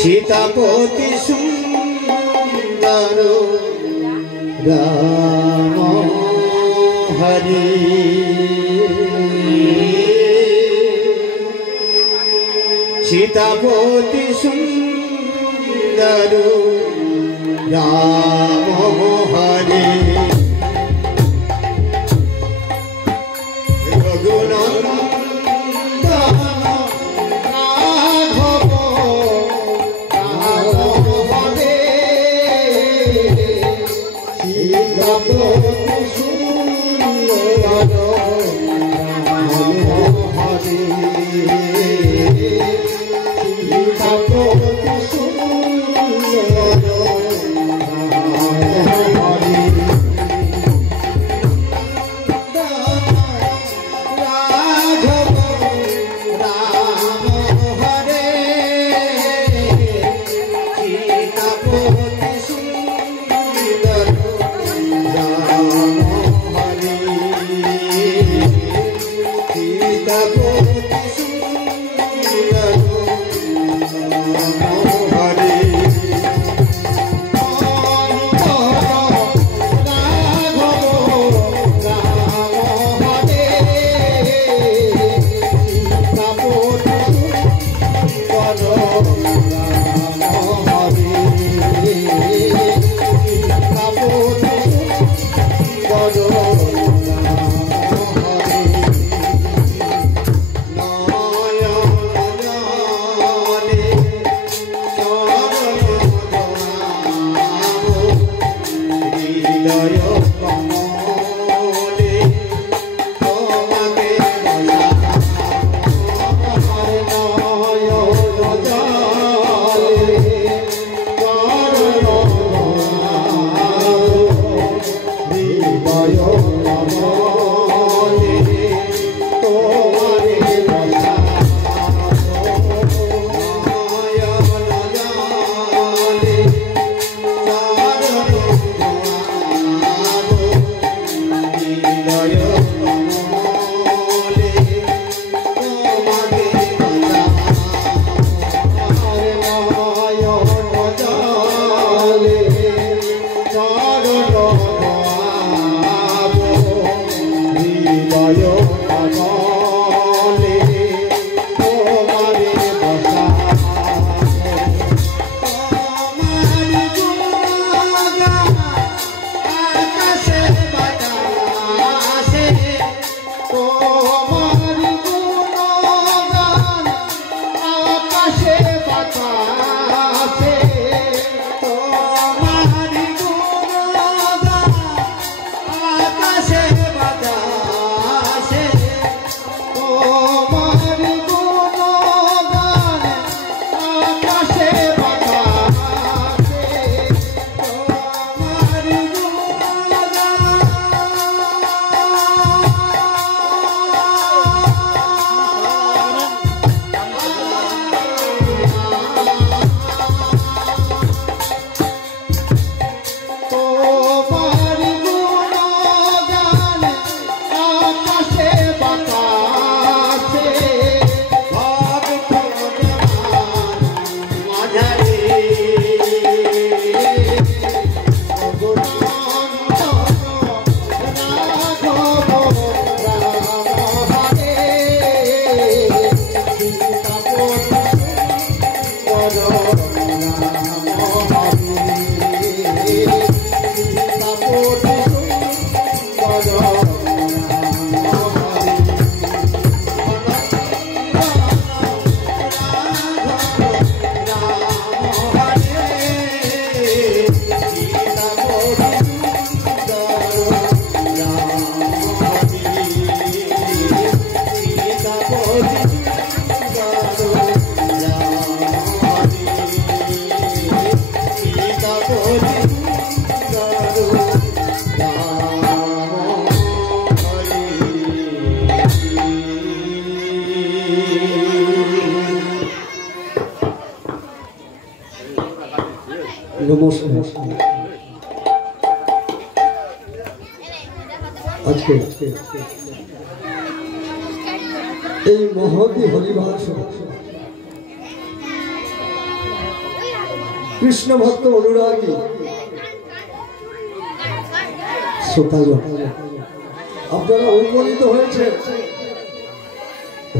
सीतापति सुंदर राम हरि सीतापति सुंदर राम हरि নমস্কার। আজকে এই মহতি হরিবাস কৃষ্ণ ভক্ত অনুরাগী শ্রোতাগণ, আপনারা উন্মোলিত হয়েছে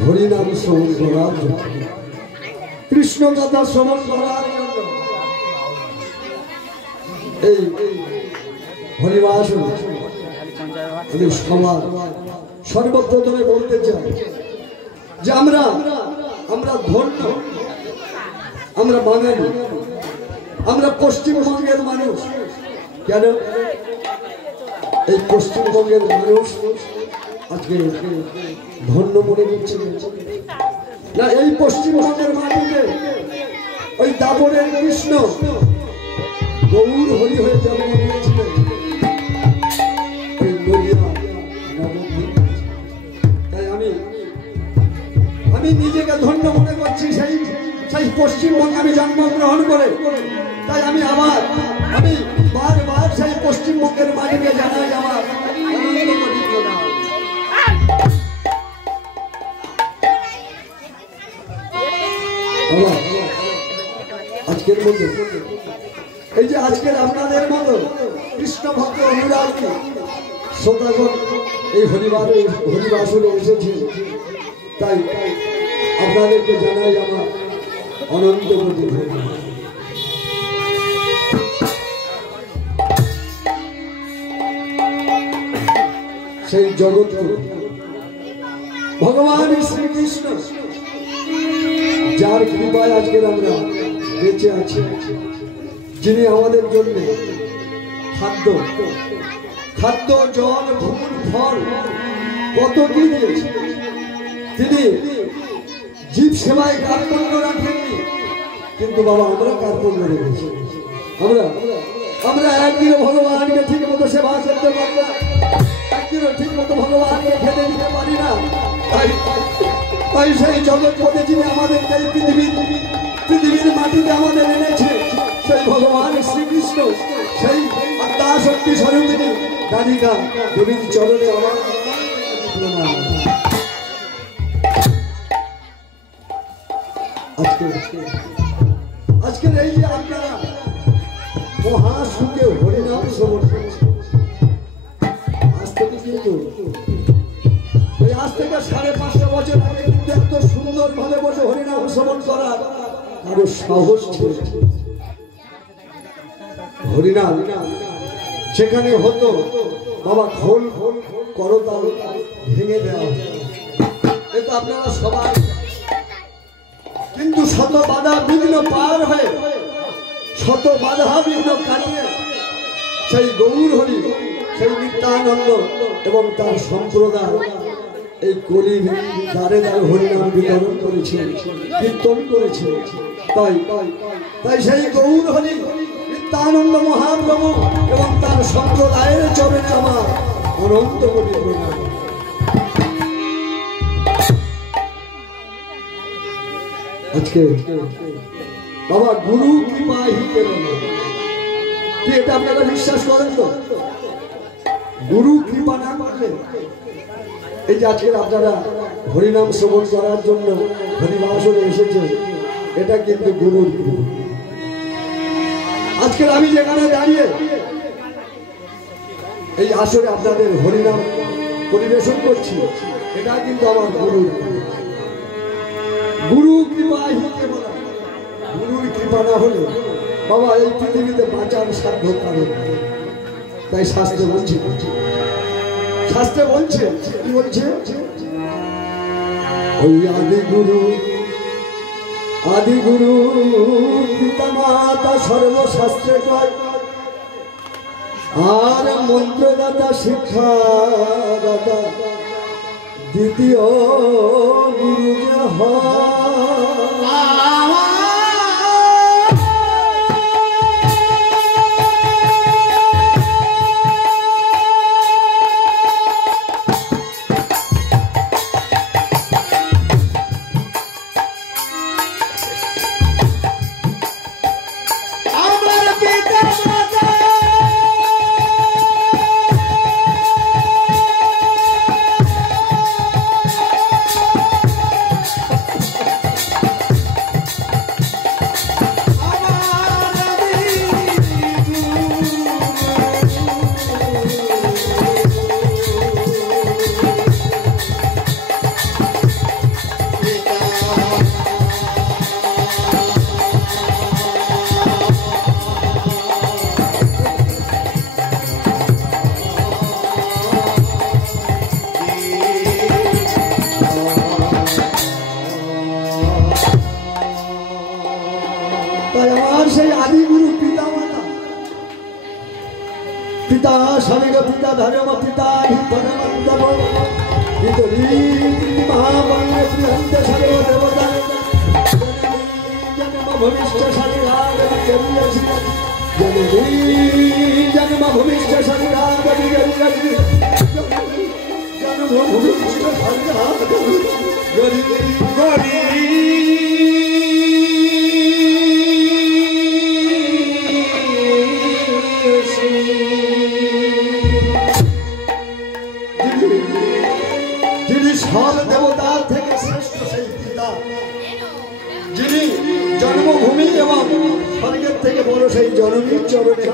হরিনাম শ্রবণ করার জন্য, কৃষ্ণ কথা শ্রবণ করার জন্য। এই হরিবাস আমি সমাজ সর্বপ্রথমে বলতে চাই যে আমরা ধন্য, আমরা বাঙালি, আমরা পশ্চিমবঙ্গের মানুষ। কেন এই পশ্চিমবঙ্গের মানুষ আজকে ধন্য মনে করছে না? এই পশ্চিমবঙ্গের মাটিতে ওই দাপরের কৃষ্ণ গৌর হরি হয়ে জন্ম নিয়েছিলেন। তাই আমি নিজেকে ধন্য মনে করছি সেই পশ্চিমবঙ্গে আমি জন্মগ্রহণ করে। তাই আমি বারবার সেই পশ্চিমবঙ্গের মাটিকে জানাই আমার আজকের মধ্যে এই যে আজকের আপনাদের মতো কৃষ্ণ ভক্ত অনুরাগী শ্রোতাগণ এই হরিবাসরে এসেছে। তাই আপনাদেরকে জানাই আমার অনন্ত কোটি ধন্যবাদ। সেই জগৎ ভগবান শ্রীকৃষ্ণ, যার কৃপায় আজকের আমরা বেঁচে আছি, যিনি আমাদের জন্য খাদ্য জল ফুল ফল কত কি দিয়েছে। তিনি জীব সেবায় কার্পণ্য রাখেননি, কিন্তু বাবা আমরা কার্পণ্য রেখেছি। আমরা একদিনও ভগবানকে ঠিক মতো সেবা করতে পারি না, একদিনও ঠিক মতো ভগবানকে খেতে দিতে পারি না। তাই সেই জগৎপতি যিনি আমাদেরকে এই পৃথিবীর মাটিতে আমাদের এনেছে, সেই ভগবান শ্রীকৃষ্ণ, সেই আত্মা শক্তি স্বরূপিণী রাধিকা দেবীর চরণে আমার প্রণাম। আজকের এই যে আপনারা মহাসুখে হরিনাম শ্রবণ করছেন, আজ থেকে 550 বছর আগে কিন্তু এত সুন্দরভাবে বসে হরিনাম শ্রবণ করার কারো সাহস ছিল। হরিনাম সেখানে হতো বাবা খোল করতাল ভেঙে দেওয়া, এটা আপনারা সবাই। কিন্তু শত বাধা বিঘ্ন পার হয়ে, শত বাধা বিঘ্ন কাটিয়ে সেই গৌর হরি, সেই নিত্যানন্দ এবং তার সম্প্রদায় এই কলির দ্বারে দ্বারে হরিনাম বিতরণ করেছে, কীর্তন করেছে। তাই সেই গৌর হরি নিত্যানন্দ মহাপ্রভু এবং তার সম্প্রদায়ের চরণে আমার অনন্ত কোটি প্রণাম। আজকে বাবা গুরু কৃপা হি কেবল, এটা আপনারা বিশ্বাস করেন তো? গুরু কৃপা না করলে, এই যে আজকের আপনারা হরিনাম শ্রবণ করার জন্য হরিবাসরে এসেছে, এটা কিন্তু গুরুর কৃপা। আজকের আমি যেখানে দাঁড়িয়ে এই আসরে আপনাদের হরিনাম পরিবেশন করছি, এটা কিন্তু আমার গুরুর কৃপা। গুরু কৃপা হি কেবল, গুরুর কৃপা না হলে বাবা এই পৃথিবীতে বাঁচার সাধ্য কারণ। তাই শাস্ত্রে বলছে কি বলছে? ওই আদি গুরু পিতা মাতা সর্বশাস্ত্রে কয়, আর মন্ত্রদাতা শিক্ষাদাতা দ্বিতীয় গুরু যে আমার সেই আদি গুরু পিতা মাতা পিতা স্বামীগ পিতা ধর্ম পিতা পরমন্দব পিতরি মহাবঙ্গ শ্রীহন্ত সর্ব দেবতা জন্ম ভবিষ্য শরীরাগ বিজয়ী জন্ম ভবিষ্য শরীরাগ বিজয়ী জন্ম ভবিষ্য শরীরাগ গরি যিনি সব দেবতার থেকে শ্রেষ্ঠ সেই পিতা, যিনি জন্মভূমি এবং স্বর্গের থেকে বড় সেই জননীর চরণে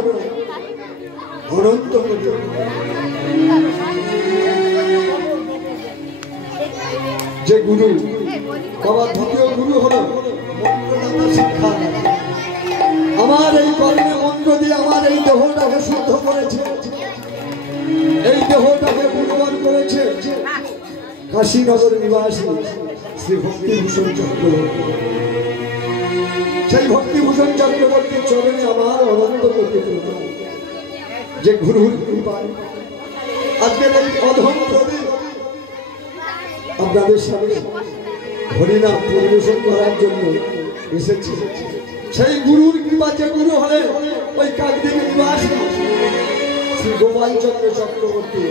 অনন্ত কোটি যে গুরু বাবা দ্বিতীয় গুরু হলো মন্ত্রদাতা শিক্ষা। আমার এই কর্মে মন্ত্র দিয়ে আমার এই দেহটাকে শুদ্ধ করেছে, এই দেহটাকে ভগবান করেছে কাশীনগর নিবাসী শ্রী ভক্তিভূষণ চক্রবর্তী। সেই ভক্তিভূষণ চক্রবর্তীর চরণে আমার অনন্ত কোটি প্রণাম। যে গুরুর কৃপায় আজকের এই অধম প্রদীপ আপনাদের সামনে হরিনাম পরিবেশন করার জন্য এসেছি। সেই গুরুর কৃপা, যে গুরু হলে ওই কাকদ্বীপ নিবাসী শ্রী গোপালচন্দ্র চক্রবর্তী,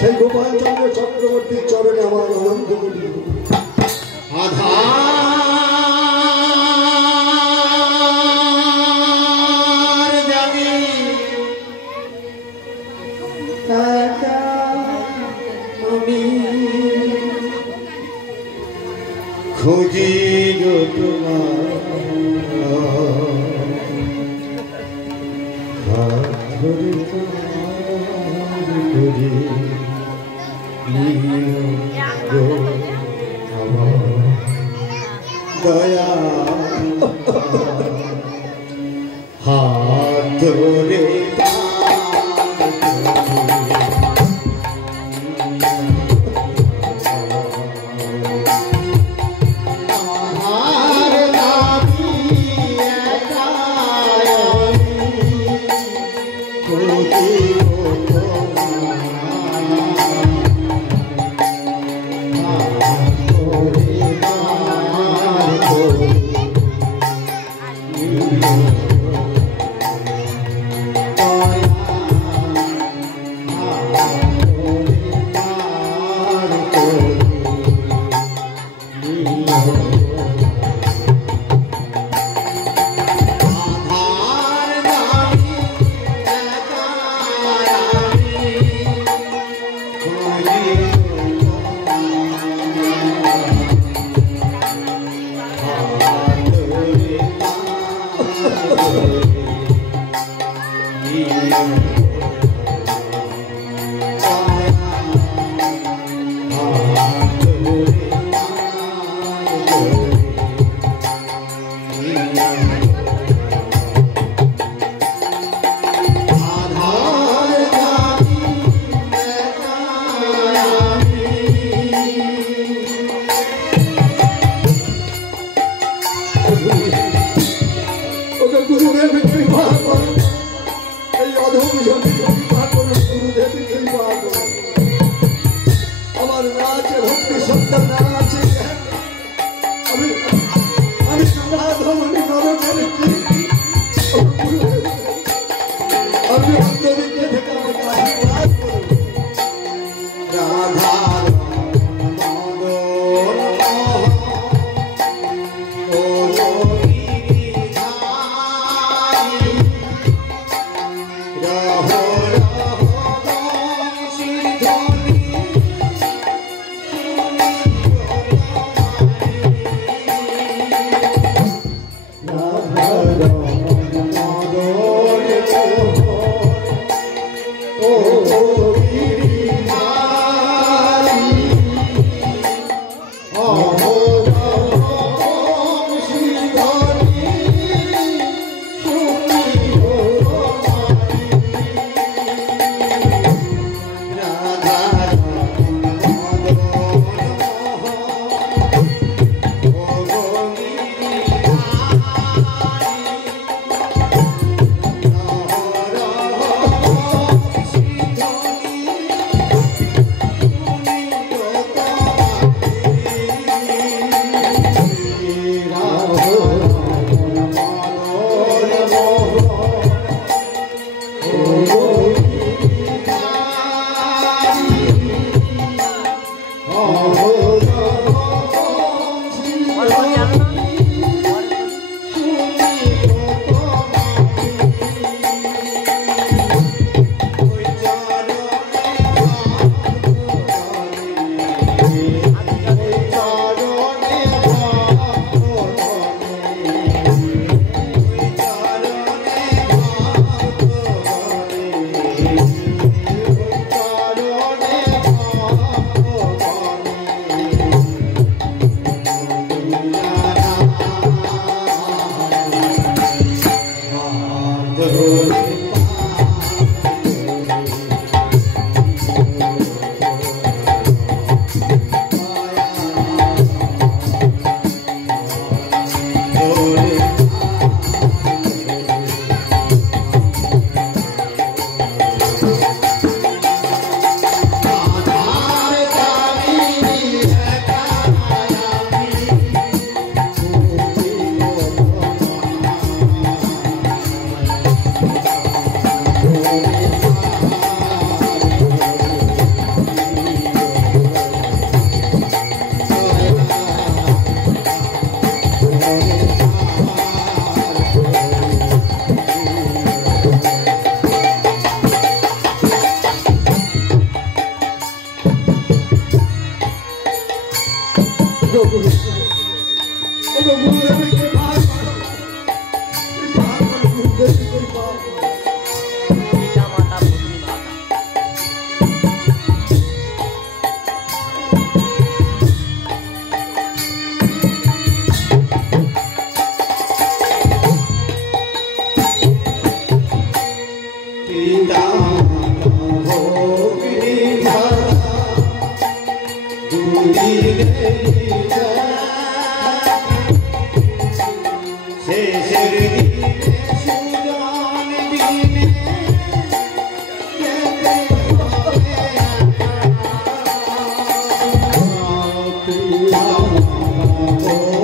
সেই গোপালচন্দ্র চক্রবর্তীর চরণে আমার অনন্ত কোটি আধার জানি আমি খুঁজি গো তোমার হাত ধরে তোমার করি নিও গো আমার দয়া হাত ধরে শেষের দিনে সুজন দিনে যেতে হবে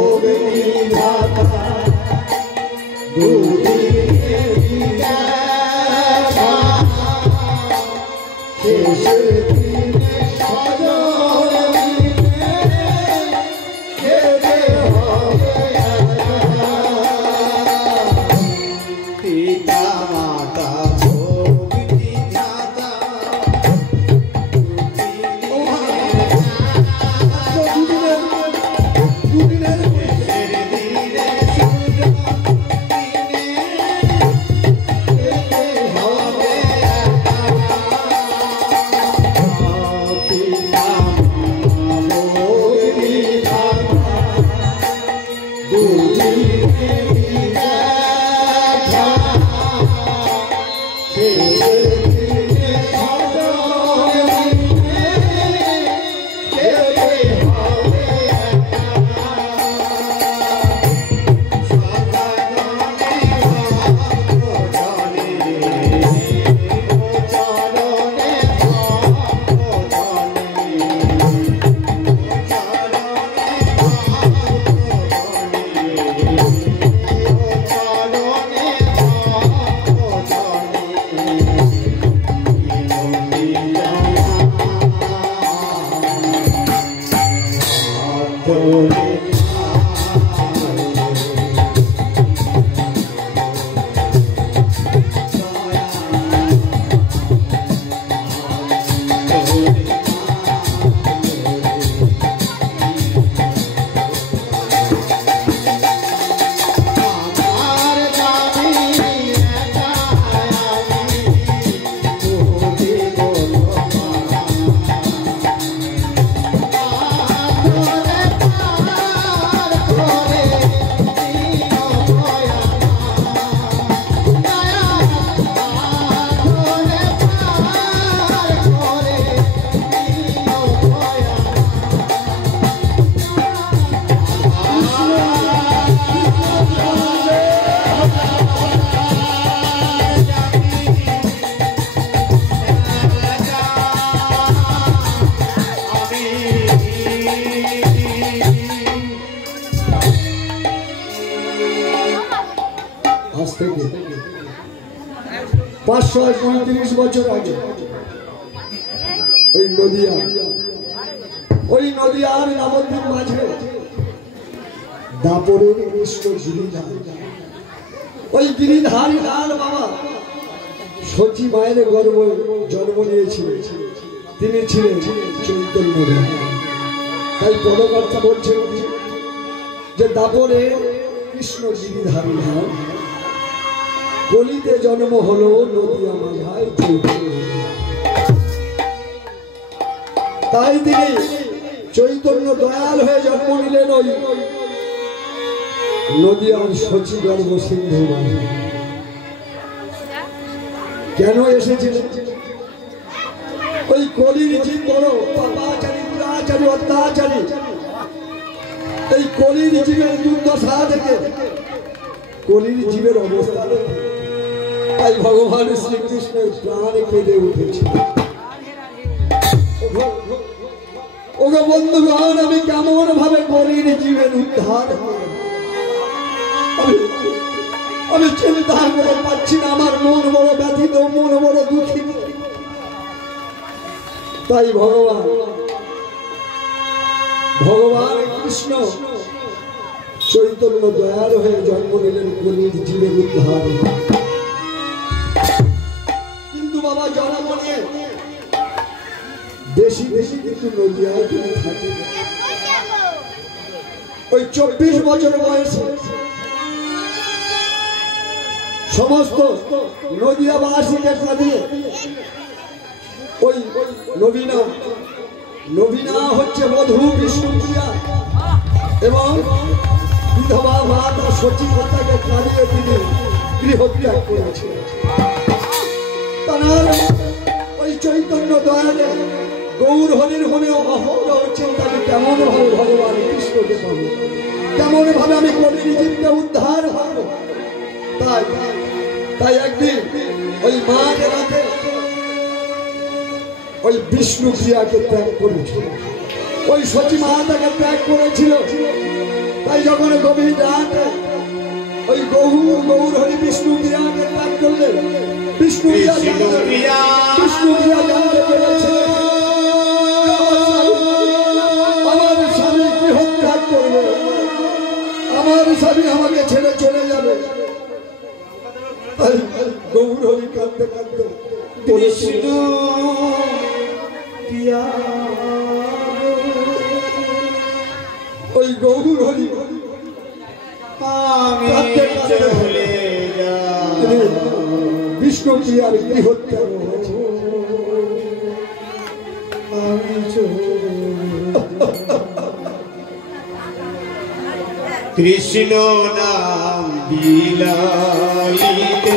অবিধাতা দুদিনে দেখা শেষের দিনে সুজন দিনে যেতে হবে পিতা মাতা ভোগ বিধাতা দুদিনের শেষের দিনে সুজন দিনে যেতে হবে পিতা মাতা ভোগ বিধাতা দুদিনে দেখা শেষের দিনে সুজন দিনে যেতে হবে আজ থেকে 535 বছর আগে ওই নদিয়ার নবদ্বীপ মাঝে দাপরের কৃষ্ণ গিরিধার ওই গিরিধারী লাল বাবা সচী মায়ের গর্ভে জন্ম নিয়েছিলেন। তিনি ছিলেন চৈতন্য রায়। তাই পদকর্তা বলছেন যে দাপরে কৃষ্ণ গিরিধারী লাল কলিতে জন্ম হলো নদিয়া মাঝায় চৈতন্য। তাই তিনি চৈতন্য দয়াল হয়ে জন্ম নিলেন ওই নদিয়ার সচী গর্ভ সিন্ধু মাঝে। কেন এসেছিলেন? ওই কলির জীব বড় পাপাচারী দুরাচারী অত্যাচারী। এই কলির জীবের দুর্দশা থেকে কলির জীবের অবস্থা দেখে তাই ভগবান শ্রীকৃষ্ণের প্রাণ কেঁদে উঠেছিল। ওগো বন্ধুগণ, আমি কেমন ভাবে কলির জীবের উদ্ধার আমি চিন্তা করে পাচ্ছি না। আমার মন বড় ব্যথিত, মন বড় দুঃখিত। তাই ভগবান কৃষ্ণ চৈতন্য দয়াল হয়ে জন্ম নিলেন কলির জীবের উদ্ধার। কিন্তু বাবা জন্ম নিয়ে বেশি বেশি কিন্তু নদিয়ায় তিনি থাকেন। ওই 24 বছর বয়সে সমস্ত নদিয়াবাসীদের সাথে ওই নবীনা হচ্ছে বধূ বিষ্ণুপ্রিয়া এবং বিধবা মাতা সচিমাতাকে কাঁদিয়ে তিনি গৃহত্যাগ করেছিলেন। তার ওই চৈতন্য দয়ালে গৌর হরির মনে অহরহ চিন্তা কেমন ভাবে ভগবান কৃষ্ণকে পাবো, কেমন ভাবে আমি কলির জীবকে উদ্ধার করবো। তাই তাই একদিন ওই মাঝ রাতে ওই বিষ্ণু প্রিয়াকে ত্যাগ করেছিল, ওই সচী মাতাকে ত্যাগ করেছিল। তাই যখন গভীর রাতে ওই গৌর হরি বিষ্ণু প্রিয়াকে ত্যাগ করলে বিষ্ণু প্রিয়া জানতে পেরেছে আমার স্বামী গৃহ ত্যাগ করবে, আমার স্বামী আমাকে ছেড়ে চলে যাবে। তাই গৌর হরি কাঁদতে কাঁদতে বিষ্ণু প্রিয়া ওই গৌর হরি বিষ্ণু প্রিয়ার গৃহ ত্যাগ করেছে। কৃষ্ণ নাম বিলাইতে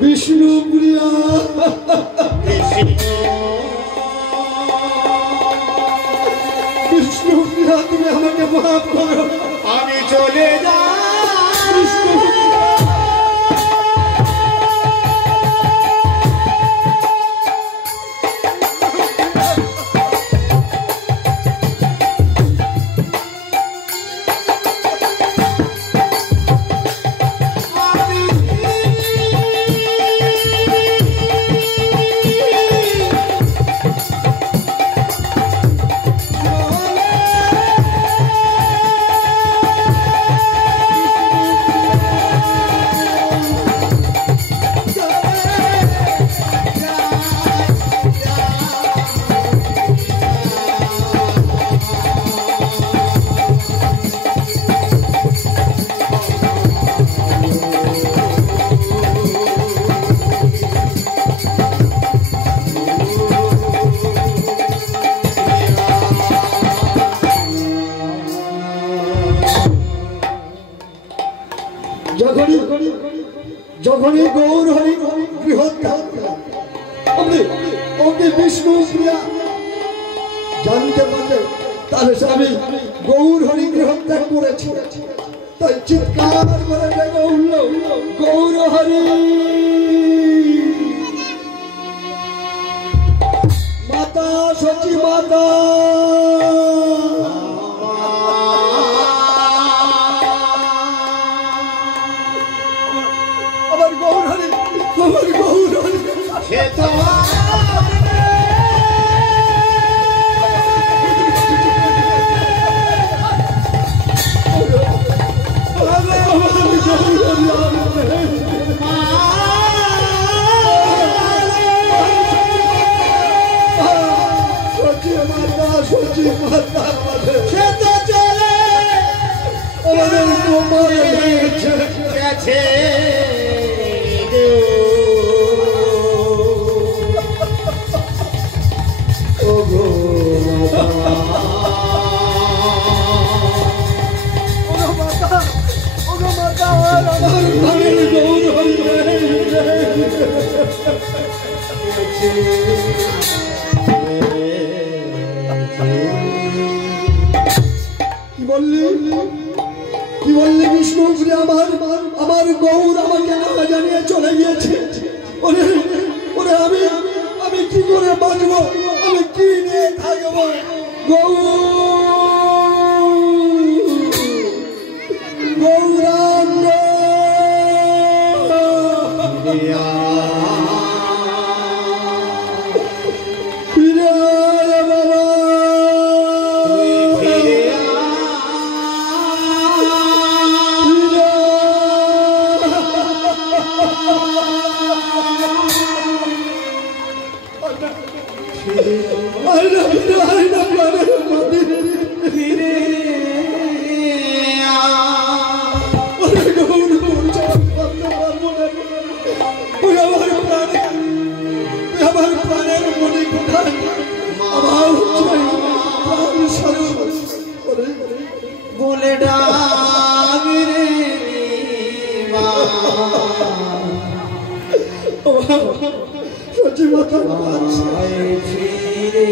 বিষ্ণু প্রিয়া বিষ্ণু প্রিয়া তুমি আমাকে মাফ করো, আমি চলে যাই। বিষ্ণু যখনই গৌর হরি গৃহ ত্যাগ অমনি বিষ্ণু প্রিয়া জানতে পারলে তাহলে স্বামী গৌর হরি গৃহ ত্যাগ করেছে। তাই চিৎকার করে ডেকে উঠল গৌর হরি মাতা সচী মাতা। কি বললি বিষ্ণু আমার গৌর আমাকে না জানিয়ে চলে গিয়েছে। ওরে ওরে আমি কি করে বাঁচবো? আমি কি নিয়ে থাকবো গৌরাঙ্গ ফিরে আয় বাবা বলে ডাক রে সত্যি মাথা ফিরে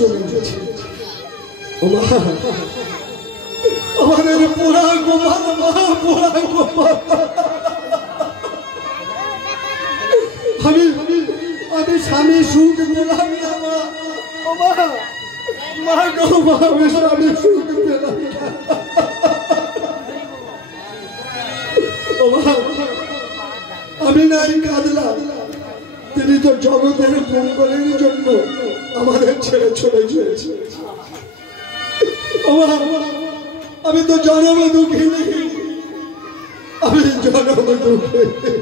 চলে গেছে। ওমা আমাদের পোড়া গোপাল মা, পোড়া গোপাল। আমি আমি স্বামী সুখ পেলাম না মা। ওমা মা গো মা, আমি স্বামী সুখ পেলাম না। ওমা আমি নাই কাঁদলাম, তিনি তো জগতের মঙ্গলের জন্য আমাদের ছেড়ে চলে গিয়েছে। ওমা আমি তো জনম দুঃখিনী, আমি জনম দুঃখিনী।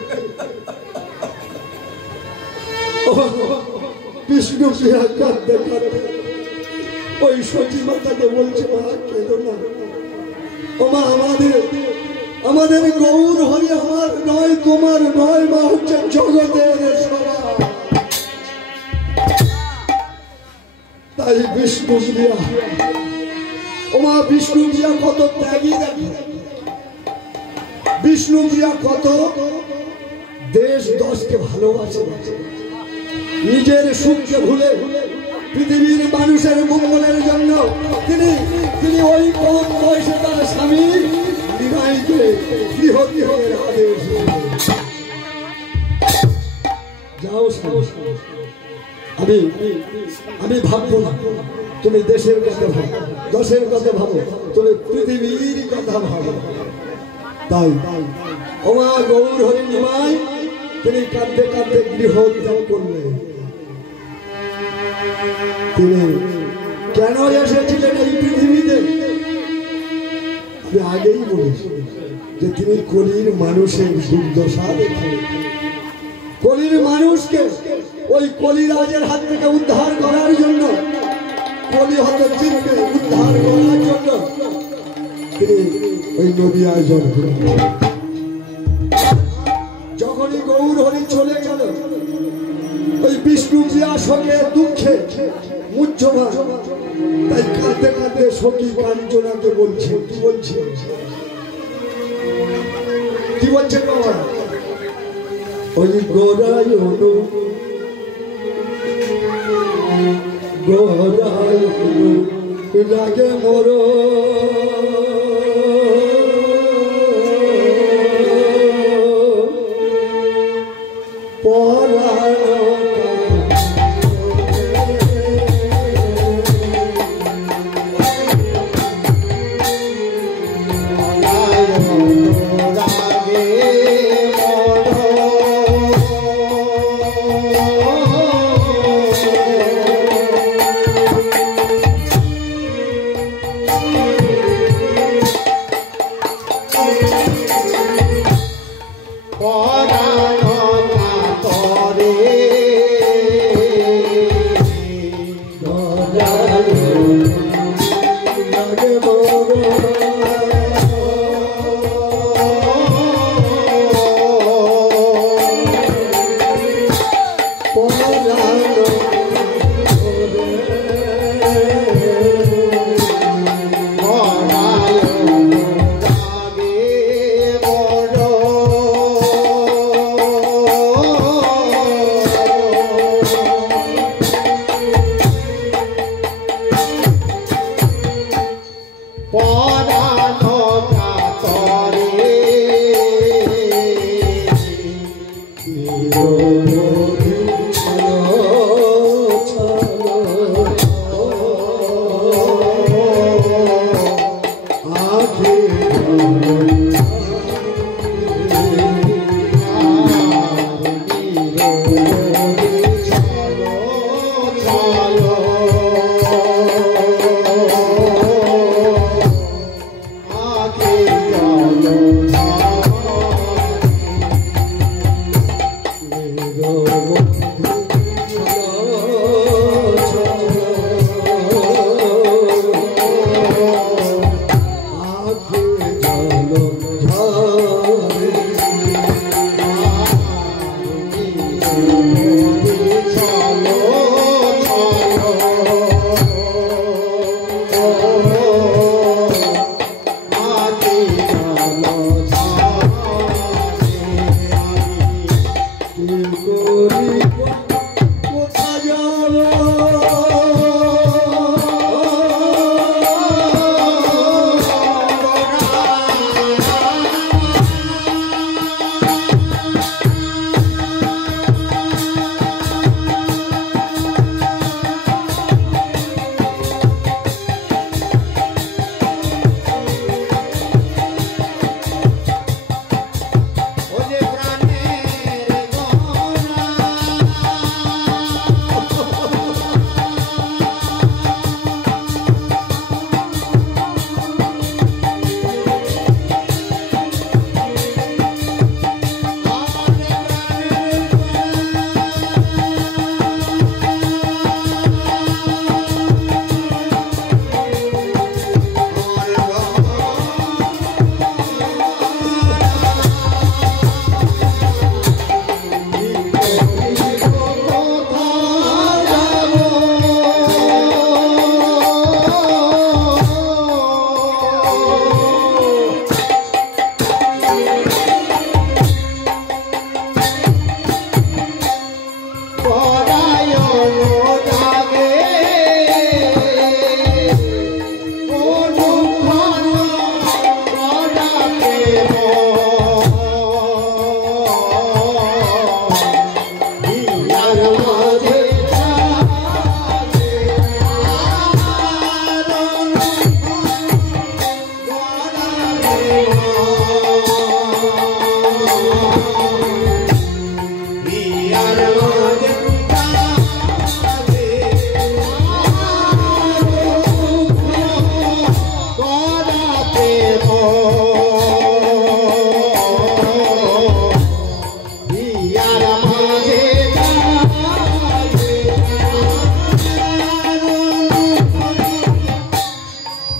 বিষ্ণু প্রিয়া কাঁদতে কাঁদতে ওই সতী মাতাকে বলছে মা কেঁদো না। ওমা আমাদের গৌর হরি আমার নয়, তোমার নয় মা, হচ্ছে জগতের সবার। তাই বিষ্ণু প্রিয়া, ওমা বিষ্ণু প্রিয়া কত ত্যাগী দেখে, বিষ্ণু প্রিয়া কত দেশ দশকে ভালোবাসে, নিজের সুখকে ভুলে পৃথিবীর মানুষের মঙ্গলের জন্য তিনি ওই কম বয়সে তার স্বামী নিমাইকে গৃহত্যাগের আদেশ। যাও আমি ভাববো না, তুমি দেশের কথা ভাবো, দশের কথা ভাবো, তুমি পৃথিবীর কথা ভাবো। তাই ওমা গৌর হরি নিমাই তিনি কাঁদতে কাঁদতে গৃহত্যাগ করলেন। তিনি কেন এসেছিলেন এই পৃথিবীতে? আমি আগেই বলেছি যে তিনি কলির মানুষের দুর্দশা দেখে, কলির মানুষকে ওই কলিরাজের হাত থেকে উদ্ধার করার জন্য, কলি হতচিরকে উদ্ধার করার জন্য তিনি ওই নদী আয়োজন করলেন। যখনই গৌর হরি চলে গেল, ওই বিষ্ণু প্রিয়া শোকে দুঃখে মুহ্যমান, তাই কাঁদতে কাঁদতে সখী কাঞ্চনাকে বলছে, কি বলছে বাবা? ওই গোরায়ণ লাগে মোর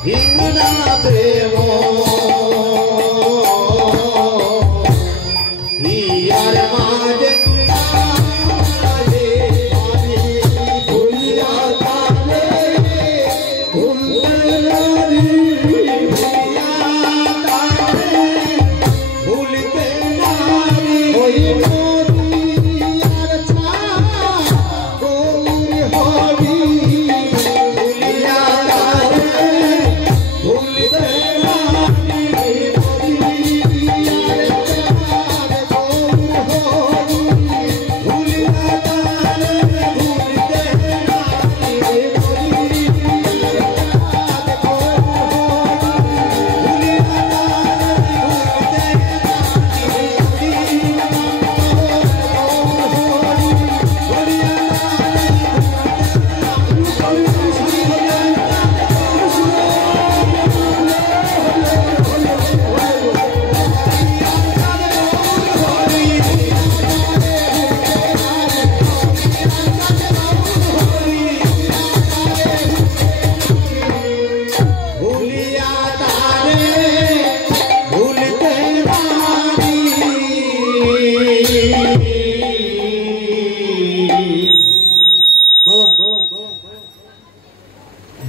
হিংনা প্রেম ইয়ার মাঝে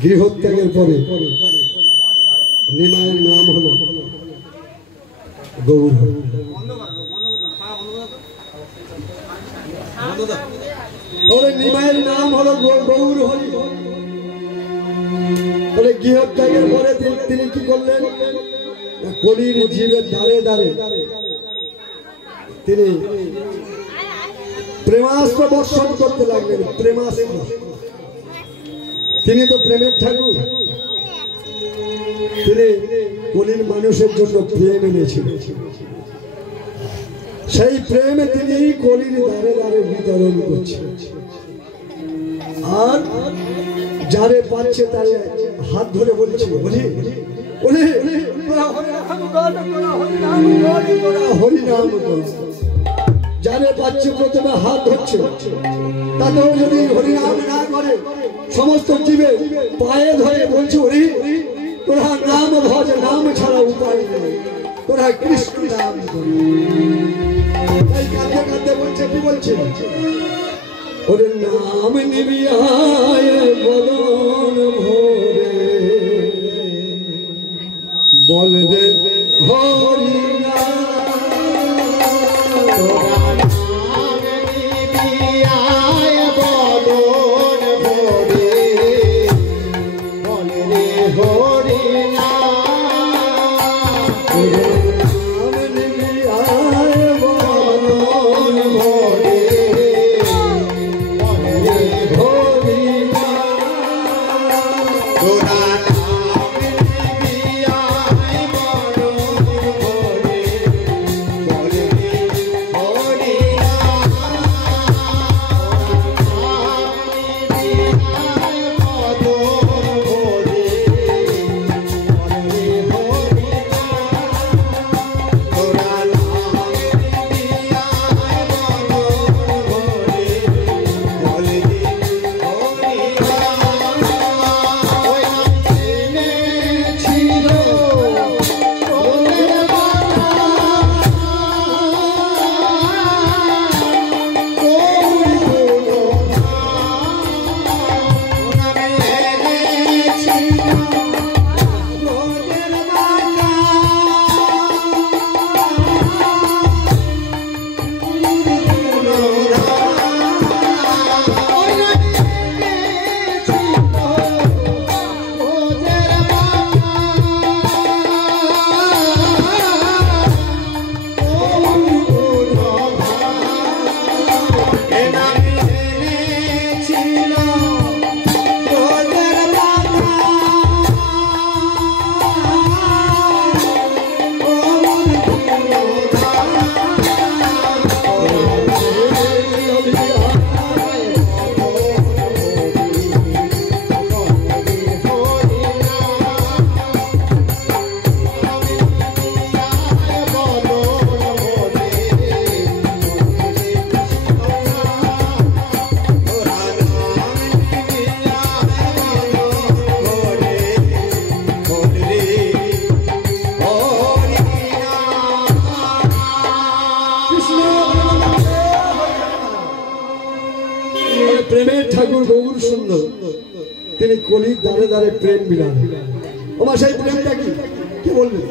গৃহত্যাগের পরে নিমায়ের নাম হলো গৌর হরি। নিমায়ের নাম হলো গৌর হরি। বলে গৃহত্যাগের পরে তিনি কি করলেন? কলির জীবের দ্বারে দ্বারে তিনি প্রেমাস্ত্র বর্ষণ করতে লাগলেন। প্রেমাস্ত্র, তিনি তো প্রেমের ঠাকুর। তিনি কলির মানুষের জন্য প্রেম এনেছিলেন। সেই প্রেমে তিনি কলির দ্বারে দ্বারে বিতরণ করছেন। আর যারে পাচ্ছে তারে হাত ধরে বলছে, হরিনাম কর। যারে পাচ্ছে প্রথমে হাত ধরছে, তাতেও যদি হরিনাম না করে সমস্ত জীবে পায়ে ধরে বলছে, হরি তোরা নাম ভজ, নাম ছাড়া উপায় নেই, তোরা কৃষ্ণ নাম করি। কাঁদতে কাঁদতে বলছে, কি বলছে? ওরে নাম নিবি আয় বদন ভরে, বল রে হরি ঠাকুর গৌর সুন্দর তিনি কলির দ্বারে দ্বারে প্রেম বিলান। আমার সেই প্রেমটা কি বলবেন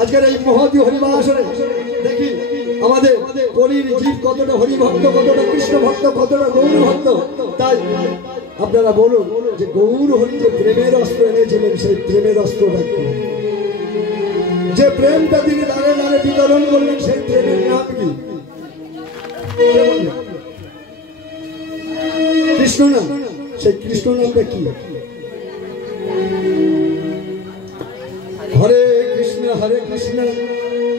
আজকের এই মহতী হরিবাসরে দেখি আমাদের কলির জীব কতটা হরিভক্ত, কতটা কৃষ্ণ ভক্ত, কতটা গৌর ভক্ত। তাই আপনারা বলুন যে গৌর হরি যে প্রেমের অস্ত্র এনেছিলেন সেই প্রেমের অস্ত্রটা কি? যে প্রেমটা তিনি দ্বারে দ্বারে বিতরণ করলেন সেই প্রেমের নাম কি? কৃষ্ণ নাম। সেই কৃষ্ণ নামটা কি? হরে কৃষ্ণ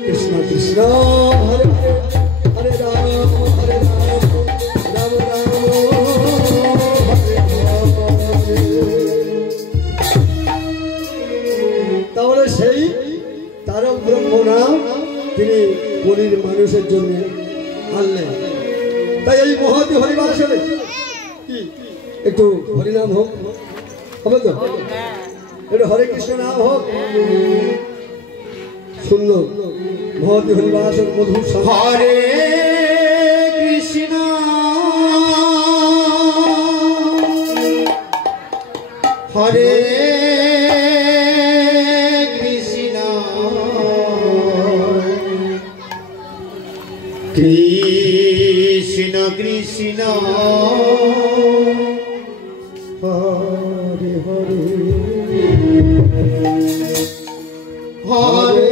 কৃষ্ণ কৃষ্ণ হরে হরে, হরে রাম রাম রাম হরে হরে। তাহলে সেই তারক ব্রহ্ম নাম তিনি কলির মানুষের জন্য আনলেন। তাই এই মহতী হরিবাসরে কি একটু হরিনাম হোক, হবে তো? একটু হরে কৃষ্ণ নাম হোক। সুন্দর মহতী হরিবাসর মধুর হরে কৃষ্ণ হরে কৃষ্ণ কৃষ্ণ কৃষ্ণ হরে হরে হরে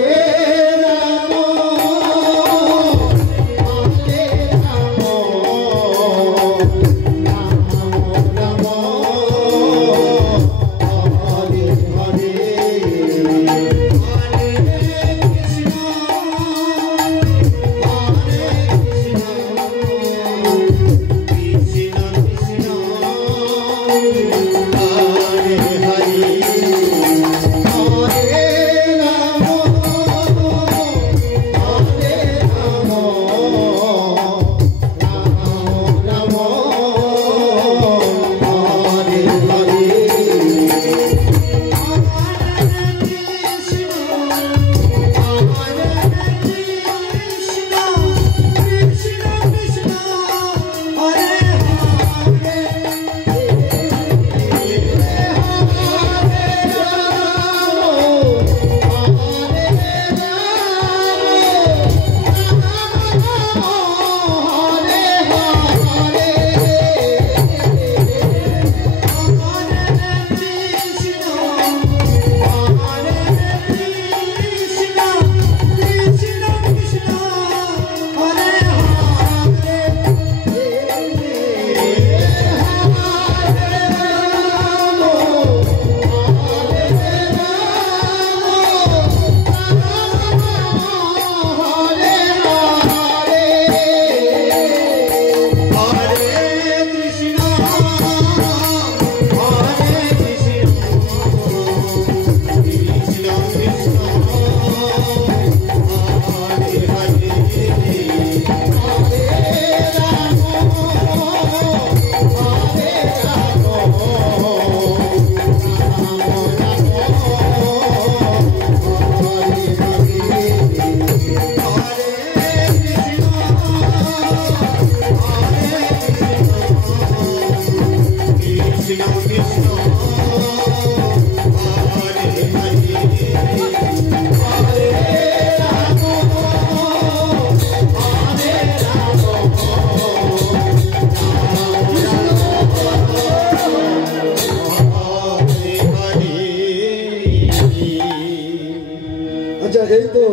এই তো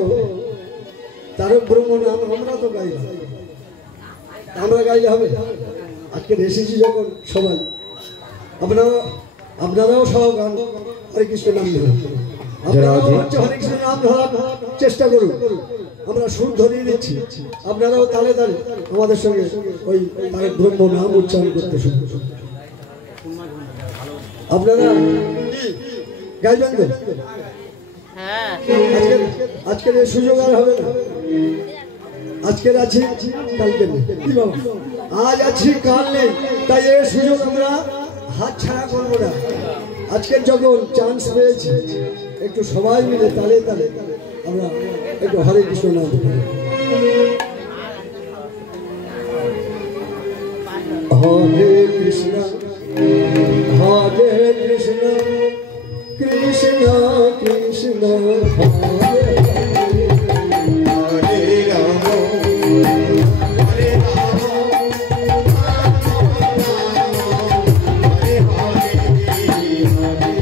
তারক ব্রহ্ম নাম আমরা তো গাই, আমরা গাইলে হবে? আজকে এসেছি যখন সবাই আপনারাও সহ গান হরে কৃষ্ণ নাম ধরুন, আপনারাও হচ্ছে হরে কৃষ্ণ নাম ধরার চেষ্টা করুন। আমরা সুর ধরিয়ে দিচ্ছি, আপনারাও তালে তালে আমাদের সঙ্গে ওই তারক ব্রহ্ম নাম উচ্চারণ করতে শুরু। আপনারা গাইবেন তো? আজকের এই সুযোগ আর হবে না। আজকের আছি কালকে নেই, কি বাবা? আজ আছি কাল নেই, তাই এই সুযোগ আমরা হাত ছাড়া করবো না। আজকের যখন চান্স পেয়েছি একটু সবাই মিলে তালে তালে আমরা একটু হরে কৃষ্ণ নাম হরে কৃষ্ণ হরে কৃষ্ণ কৃষ্ণ কৃষ্ণ হরে হরে হরে রাম হরে রাম হরে হরে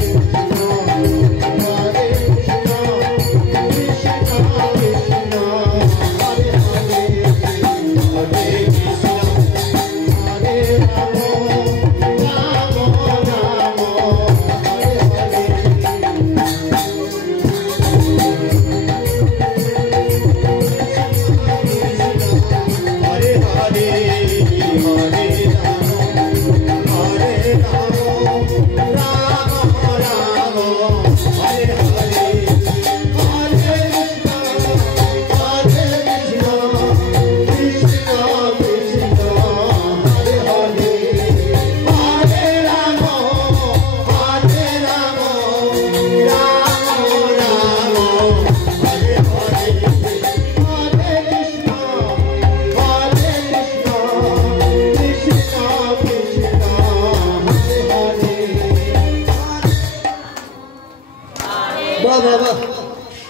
বাবা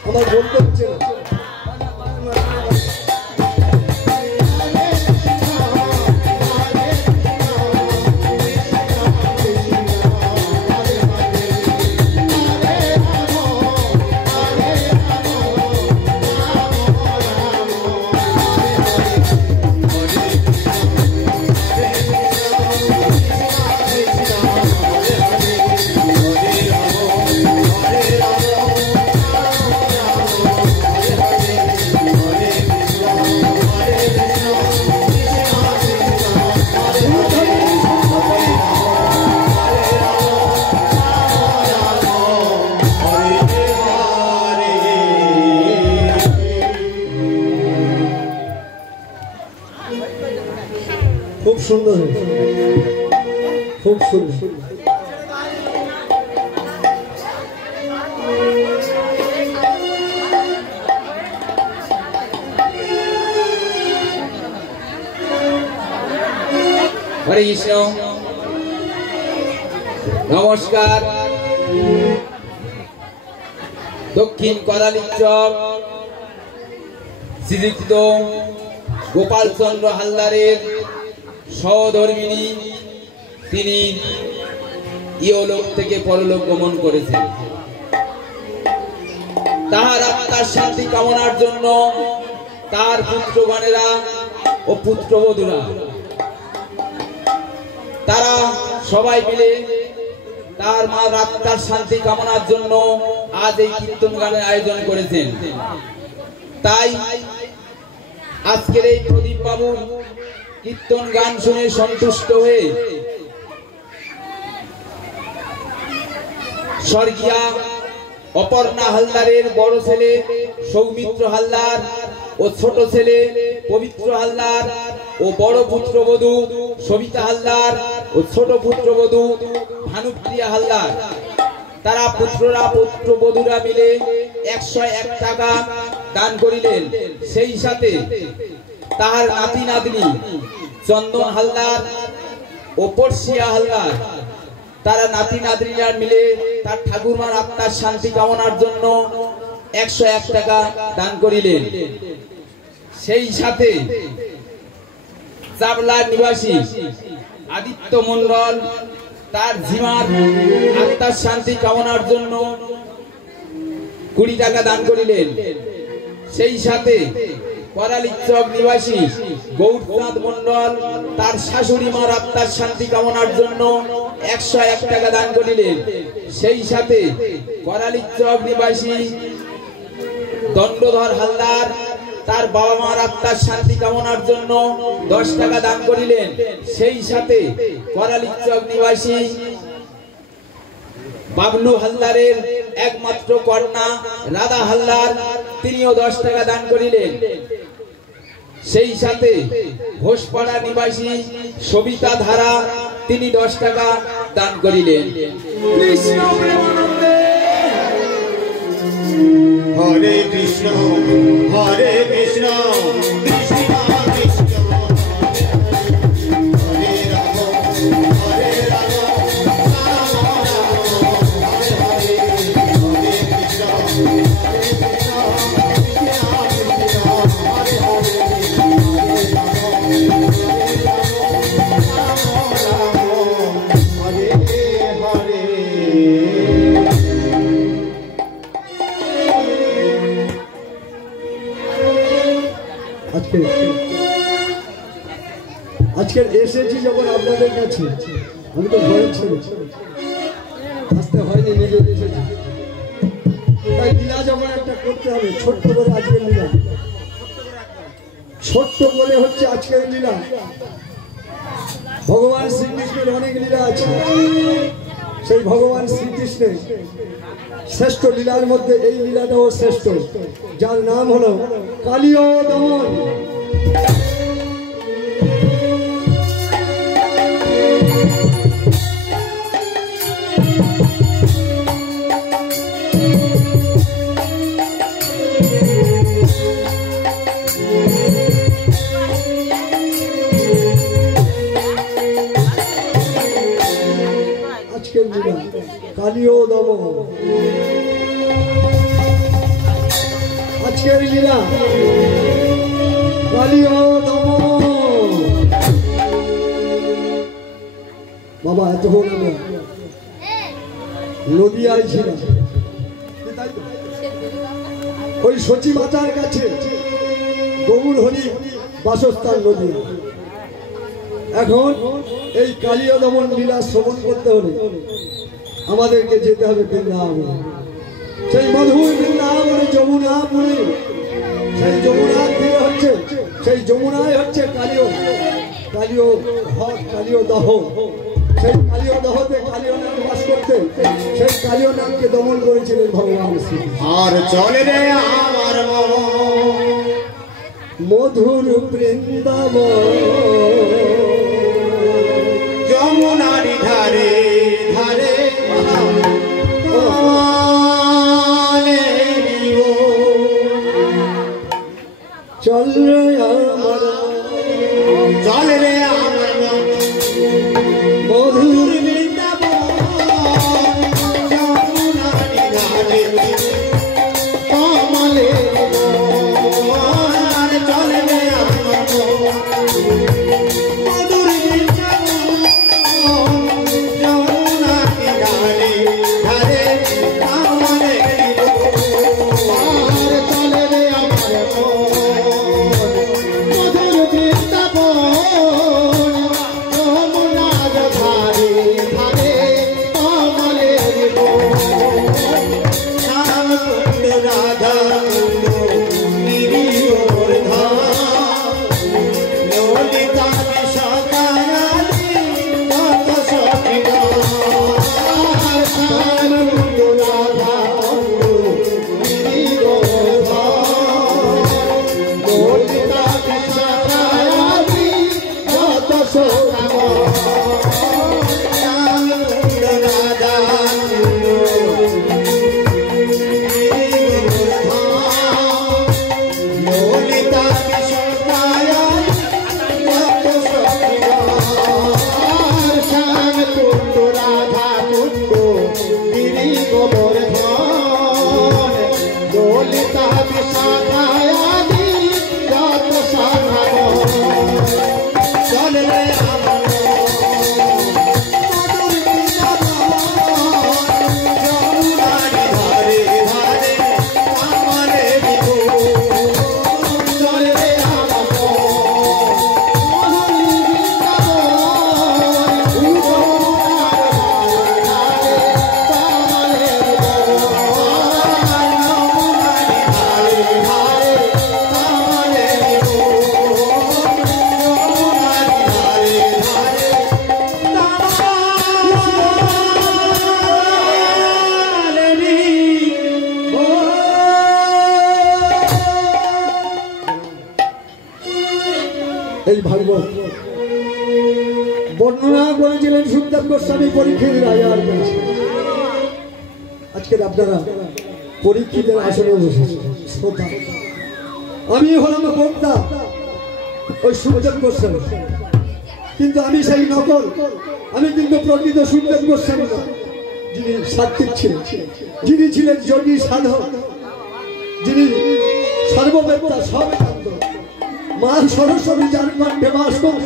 আমার বলতে হচ্ছে না খুব সুন্দর খুব সুন্দর হরে কৃষ্ণ নমস্কার দক্ষিণ কদালিচক শ্রীযুক্ত গোপালচন্দ্র হালদারের সহধর্মিণী তিনি ইহলোক থেকে পরলোক গমন করেছেন। তাহার আত্মার শান্তি কামনার জন্য তার পুত্রগণেরা ও পুত্রবধূরা তারা সবাই মিলে তার মার আত্মার শান্তি কামনার জন্য আজ এই কীর্তন গানের আয়োজন করেছেন। তাই আজকের এই প্রদীপ বাবুর কীর্তন গান শুনে সন্তুষ্ট হয়ে স্বর্গীয়া অপর্ণা হালদারের বড় ছেলে সৌমিত্র হালদার ও ছোট ছেলে পবিত্র হালদার ও বড় পুত্রবধূ সবিতা হালদার ও ছোট পুত্রবধূ ভানুপ্রিয়া হালদার তারা পুত্রবধূরা মিলে 101 টাকা দান করিলেন। সেই সাথে তাহার নাতি নাতনি চন্দন হালদার ও পড়শিয়া হালদার তারা নাতি নাতনিরা মিলে তার ঠাকুরমার আত্মার শান্তি কামনার জন্য 101 টাকা দান করিলেন। সেই সাথে চাবলার নিবাসী আদিত্য মন্ডল তার ঝিমার আত্মার শান্তি কামনার জন্য 20 টাকা দান করিলেন। সেই সাথে করালিচক নিবাসী গৌরচাঁদ মন্ডল তার শাশুড়ি মার আত্মার শান্তি কামনার জন্য 101 টাকা দান করিলেন। সেই সাথে করালিচক নিবাসী দণ্ডধর হালদার তার বাবা মার আত্মার শান্তি কামনার জন্য 10 টাকা দান করিলেন। সেই সাথে করালিচক নিবাসী বাবলু হালদারের একমাত্র কন্যা রাধা হালদার তিনিও 10 টাকা দান করিলেন। সেই সাথে ঘোষপাড়া নিবাসী সবিতা ধারা তিনি 10 টাকা দান করিলেন। কৃষ্ণ প্রেমানন্দে হরে কৃষ্ণ হরে কৃষ্ণ কৃষ্ণ কৃষ্ণ হরে রাম হরে রাম রাম আজকের এসেছি যখন আপনাদের কাছে, আমি তো ঘরে ছিল, আসতে হয়নি, নিজে এসেছি। তাই লীলা যখন একটা করতে হবে, ছোট্ট করে আজকের লীলা, ছোট্ট বলে হচ্ছে আজকের লীলা। ভগবান শ্রীকৃষ্ণের অনেক লীলা আছে, সেই ভগবান শ্রীকৃষ্ণের শ্রেষ্ঠ লীলার মধ্যে এই লীলাটাও শ্রেষ্ঠ, যার নাম হলো কালীয় দমন। কালীয় দমন আজকের লীলা, কালীয় দমন। বাবা এতক্ষণ আমরা নদিয়ায় ছিলাম, ওই সচি মাতার কাছে, গৌর হরি বাসস্থান নদিয়া। এখন এই কালীয় দমন লীলা শ্রবণ করতে হলে আমাদেরকে যেতে হবে বৃন্দাবনে, সেই মধুর বৃন্দাবনে, যমুনাপুরে। সেই যমুনা থেকে হচ্ছে, সেই যমুনায় হচ্ছে কালীয় ঘট, কালীয় দহ। সেই কালীয় দহতে কালীয় নাগ বাস করতে, সেই কালীয় নাগকে দমন করেছিলেন ভগবান শ্রী। আর চলে রে আমার মধুর বৃন্দাবন, যমুনারি ধারে ধারে চল রে আমার, চল রে আমার মধুর বৃন্দাবন, যমুনারি ধারে কমলে চল রে আমার মধুর বৃন্দাবন, যমুনারি ধারে ধারে কমলে চল রে আমার মধুর বৃন্দাবন, যমুনার ধারে ধারে কমলে শ্যাম কুণ্ড রাধা কুণ্ড নিরিওর ধাম, ললিতা বিশাখায়াদি কত সখিগণ। শ্যাম কুণ্ড রাধা কুণ্ড নিরিওর ধাম, ললিতা বিশাখায়াদি কত সখিগণ। শ্যাম কুণ্ড রাধা কুণ্ড ললিতা বিশাখায়াদি কত সখিগণ। শ্যাম কুণ্ড রাধা কুণ্ড গিরি গোবর্ধন, ললিতা বিশাখায়াদি কত সখিগণ। চল রে আমার মধুর বৃন্দাবন, যমুনারি ধারে ধারে কমলে চল রে আমার মধুর বৃন্দাবন, যমুনার ধারে কমলে যমুনারি ধারে ধারে কমলে যমুনারি ধারে ধারে এই ভাগবত বর্ণনা করেছিলেন সুখদেব গোস্বামী পরীক্ষিত রাজার কাছে। আজকের আপনারা পরীক্ষিতের আসনে বসেছেন শ্রোতা, আমি হলাম বক্তা ওই সুখদেব গোস্বামী, কিন্তু আমি সেই নকল, আমি কিন্তু প্রকৃত সুখদেব গোস্বামী না, যিনি সাত্বিক ছিলেন, যিনি ছিলেন যোগী সাধক, যিনি সর্ববেত্তা সবেদান্ত, মা সরস্বতী যার কণ্ঠে বাস করত,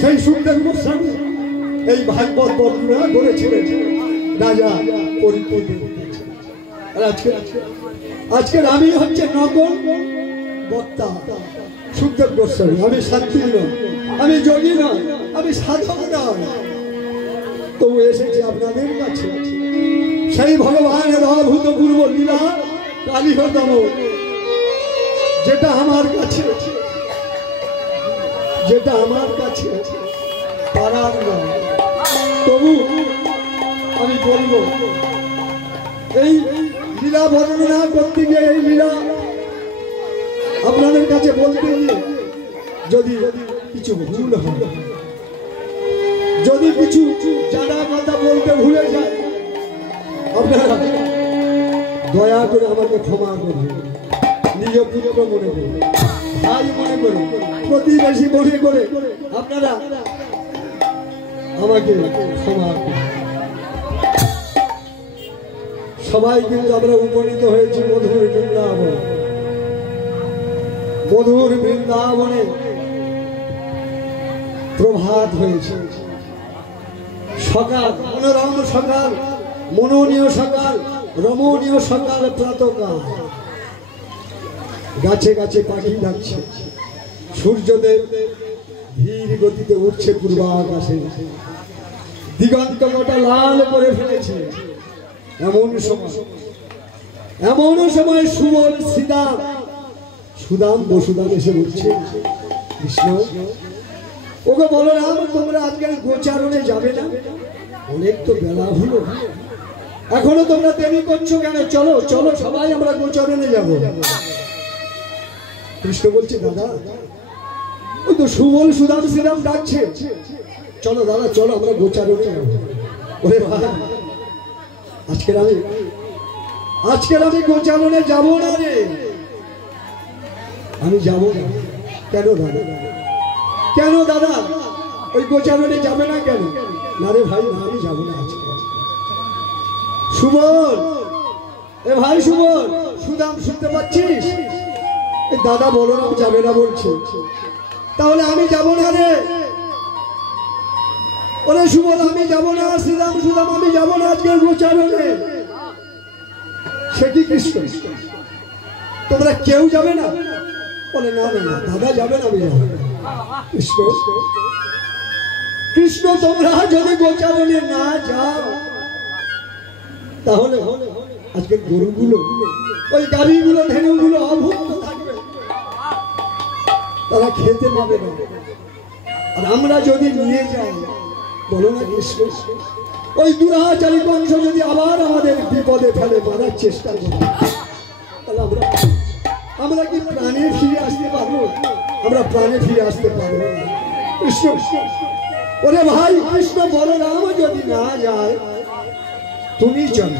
সেই সুখদেব গোস্বামী এই ভাগবত বর্ণনা করেছিলেন রাজা পরীক্ষিত। আজকের আমি হচ্ছে নকল বক্তা, সুখদেব গোস্বামী, আমি সাত্বিক নয়, আমি যোগী নয়, আমি সাধক নয়, তবু এসেছি আপনাদের কাছে সেই ভগবানের অভূতপূর্ব লীলা কালীহতম, যেটা আমার কাছে পারার নয়। তবু আমি বলবো, এই লীলা বর্ণনা করতে গিয়ে, এই লীলা আপনাদের কাছে বলতে গিয়ে যদি কিছু ভুল হয়, যদি কিছু জানা কথা বলতে ভুলে যায়, আপনারা দয়া করে আমাকে ক্ষমা করুন। নিজ পুত্র মনে করে, ভাই মনে করে, প্রতিবেশী মনে করে আপনারা আমাকে ক্ষমা করুন। সবাই কিন্তু আমরা উপনীত হয়েছি মধুর বৃন্দাবন। মধুর বৃন্দাবনে প্রভাত হয়েছে, সকাল, মনোরম সকাল, মনোনীয় সকাল, রমণীয় সকাল, প্রাতকাল। গাছে গাছে পাখি ডাকছে, সূর্যদেব ধীর গতিতে উঠছে পূর্ব আকাশে, দিগন্ত গোটা লাল করে ফেলেছে। এমন সময় সুবল সুদাম বসুদাম এসে উঠছে। কৃষ্ণ, ওকে বলো রাম, তোমরা আজকে গোচারণে যাবে না? অনেক তো বেলা হলো, এখনো তোমরা দেরি করছো কেন? চলো চলো, সবাই আমরা গোচারণে যাবো। কৃষ্ণ বলছে, দাদা ওই তো সুবল সুদাম শ্রীরাম ডাকছে, চলো দাদা চলো, আমরা গোচারণে যাবো। ওরে ভাই, আজকের আমি গোচারণে যাব না রে, আমি যাব না। কেন দাদা? কেন দাদা ওই গোচারণে যাবে না কেন? না রে ভাই, না আমি যাবো না আজকে। সুবল, এ ভাই সুবল, সুদাম শুনতে পাচ্ছিস? দাদা বলো না যাবে না বলছে, তাহলে আমি যাব না রে। ওরে সুবল, আমি যাব না। শ্রীরাম, সুদাম, আমি যাব না আজকের গোচারণে। সে কি কৃষ্ণ, তোমরা কেউ যাবে না? বলে না না, দাদা যাবে না, আমি যাবো না। কৃষ্ণ, কৃষ্ণ, তোমরা যদি গোচারণে না যাও, তাহলে আজকের গরুগুলো, ওই গাড়িগুলো, ধেনুগুলো অভুক্ত থাকবে, তারা খেতে পাবে না। আর আমরা যদি নিয়ে যাই, বলো না কৃষ্ণ, ওই দুরাচারী বংশ যদি আবার আমাদের বিপদে ফেলে, মারার চেষ্টা করে, তাহলে আমরা কি প্রাণে ফিরে আসতে পারবো? আমরা প্রাণে ফিরে আসতে পারবো না। কৃষ্ণ, ওরে ভাই কৃষ্ণ, বলো রাম যদি না যায়, তুমি চলো।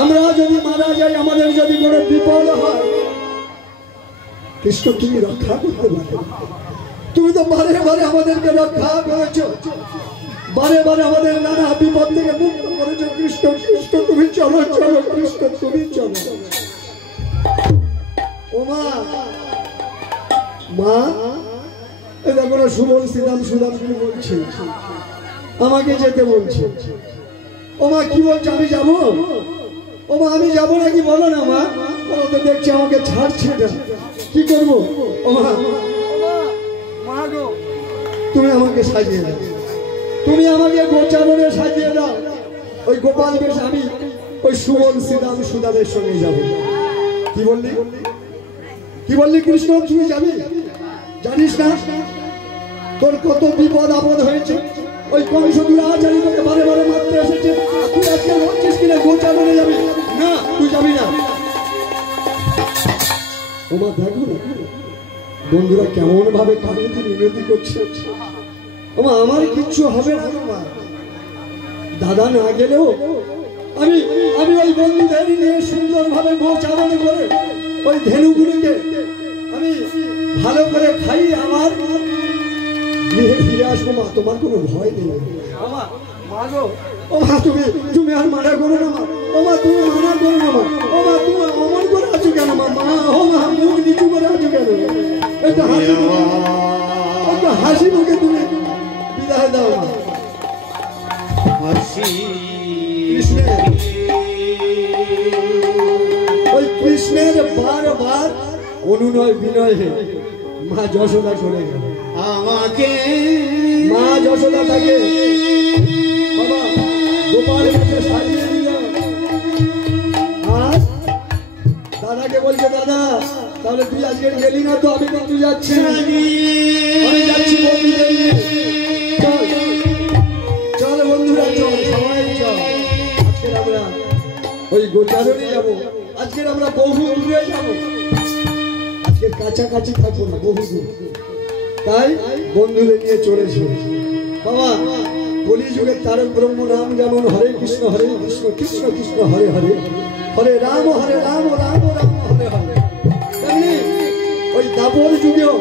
আমরা যদি মারা যাই, আমাদের যদি কোনো বিপদ হয়, কৃষ্ণ তুমি রক্ষা করতে পারো। তুমি তো বারে বারে আমাদেরকে রক্ষা করেছো, বারে বারে আমাদের নানা বিপদ থেকে মুক্ত করেছো। কৃষ্ণ, কৃষ্ণ তুমি চলো, চলো কৃষ্ণ তুমি চলো। ও মা, মা, এই দেখো না সুবল শ্রীরাম সুদাম কি বলছে, আমাকে যেতে বলছে। ও মা কি বলছে, আমি যাবো? ও মা আমি যাবো নাকি বলো না মা? ওরা তো দেখছে আমাকে ছাড়ছে না, কি করবো? ও মা, তুমি আমাকে সাজিয়ে দাও, তুমি আমাকে গোচারণে সাজিয়ে দাও। ওই গোপাল বেশ আমি ওই সুবল শ্রীরাম সুদামের সঙ্গে যাবো। কি বললি, কি বললি কৃষ্ণ, তুই যাবি? জানিস না তোর কত বিপদ আপদ হয়েছে? ওই কংস দুরাচারী তোকে বারে বারে মারতে এসেছে, তুই আজকে বলছিস কিনা গোচারণে যাবি? না, তুই যাবি না। ওমা দেখো না বন্ধুরা কেমন ভাবে কামিনী মিনতি করছে। ওমা আমার কিচ্ছু হবে না, মা দাদা না গেলেও আমি ওই বন্ধুদের নিয়ে সুন্দরভাবে গোচারণ করে ওই ধেনুগুলিকে আমি ভালো করে খাই, আমার গৃহে ফিরে আসবো। মা তোমার কোনো ভয় নেই। ও মা তুমি আর মানা করো না মা। ও মা তুমি মানা করো না মা। ও মা তুমি অমন করে আছো কেন মা? ও মা মুখ নিচু করে আছো কেন? একটু হাসি মুখে তুমি বিদায় দাও মা। ওই কৃষ্ণের বারবার অনুনয় বিনয়ে মা যশোদা চলে গেল। আমাকে মা যশোদা তাকে বাবা গোপাল কাছে সাজিয়ে দিল। আর দাদাকে বলছে, দাদা তাহলে তুই আজকে গেলি না তো, আমি কিন্তু যাচ্ছি, আমি যাচ্ছি বন্ধুদের নিয়ে। চল চল বন্ধুরা, চল সবাই চল। আজকের আমরা ওই গোচারণে যাব, আজকের আমরা বহু দূরে যাব, আজকে কাছাকাছি থাকবো না, বহু দূর। তাই বন্ধুদের নিয়ে চলেছে। বাবা কলিযুগের তারক ব্রহ্ম নাম যেমন হরে কৃষ্ণ কৃষ্ণ কৃষ্ণ হরে হরে, হরে রাম রাম রাম হরে হরে, তেমনি ওই দাপর যুগেও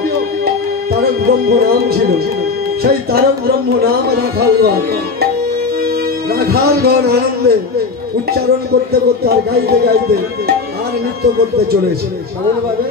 তারক ব্রহ্ম নাম ছিল। সেই তারক ব্রহ্ম নাম রাখালগণ আনন্দে উচ্চারণ করতে করতে আর গাইতে গাইতে আর নৃত্য করতে চলেছে। কেমন ভাবে